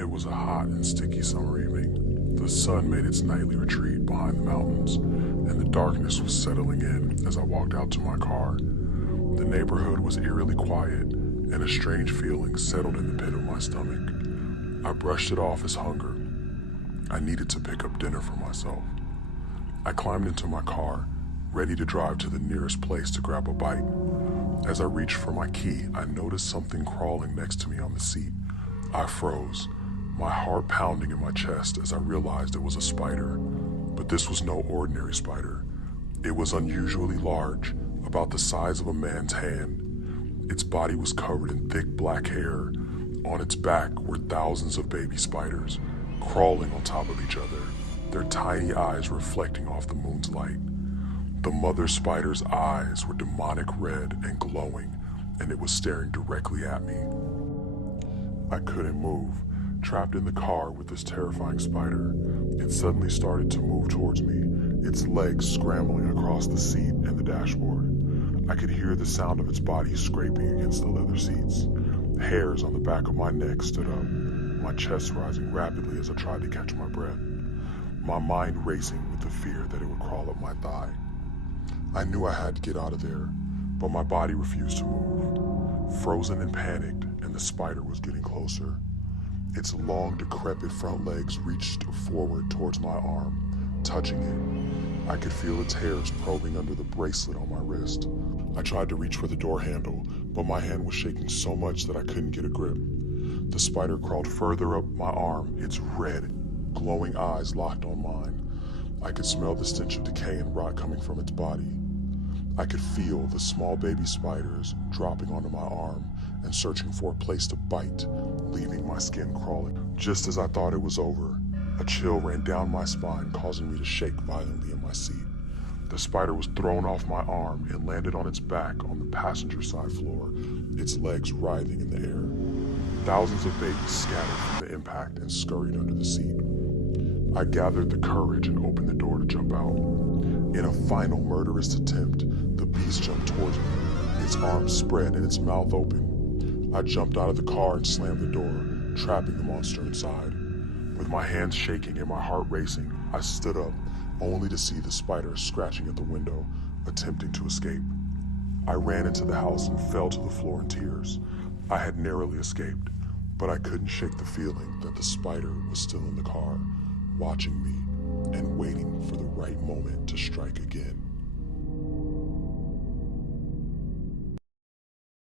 It was a hot and sticky summer evening. The sun made its nightly retreat behind the mountains, and the darkness was settling in as I walked out to my car. The neighborhood was eerily quiet, and a strange feeling settled in the pit of my stomach. I brushed it off as hunger. I needed to pick up dinner for myself. I climbed into my car, ready to drive to the nearest place to grab a bite. As I reached for my key, I noticed something crawling next to me on the seat. I froze, my heart pounding in my chest as I realized it was a spider. But this was no ordinary spider. It was unusually large, about the size of a man's hand. Its body was covered in thick black hair. On its back were thousands of baby spiders, crawling on top of each other, their tiny eyes reflecting off the moon's light. The mother spider's eyes were demonic red and glowing, and it was staring directly at me. I couldn't move, trapped in the car with this terrifying spider. It suddenly started to move towards me, its legs scrambling across the seat and the dashboard. I could hear the sound of its body scraping against the leather seats. Hairs on the back of my neck stood up, my chest rising rapidly as I tried to catch my breath, my mind racing with the fear that it would crawl up my thigh. I knew I had to get out of there, but my body refused to move. Frozen and panicked, and the spider was getting closer. Its long, decrepit front legs reached forward towards my arm, touching it. I could feel its hairs probing under the bracelet on my wrist. I tried to reach for the door handle, but my hand was shaking so much that I couldn't get a grip. The spider crawled further up my arm, its red, glowing eyes locked on mine. I could smell the stench of decay and rot coming from its body. I could feel the small baby spiders dropping onto my arm and searching for a place to bite, leaving my skin crawling. Just as I thought it was over, a chill ran down my spine, causing me to shake violently in my seat. The spider was thrown off my arm and landed on its back on the passenger side floor, its legs writhing in the air. Thousands of babies scattered from the impact and scurried under the seat. I gathered the courage and opened the door to jump out. In a final murderous attempt, the beast jumped towards me, its arms spread and its mouth open. I jumped out of the car and slammed the door, trapping the monster inside. With my hands shaking and my heart racing, I stood up, only to see the spider scratching at the window, attempting to escape. I ran into the house and fell to the floor in tears. I had narrowly escaped, but I couldn't shake the feeling that the spider was still in the car, watching me and waiting for the right moment to strike again.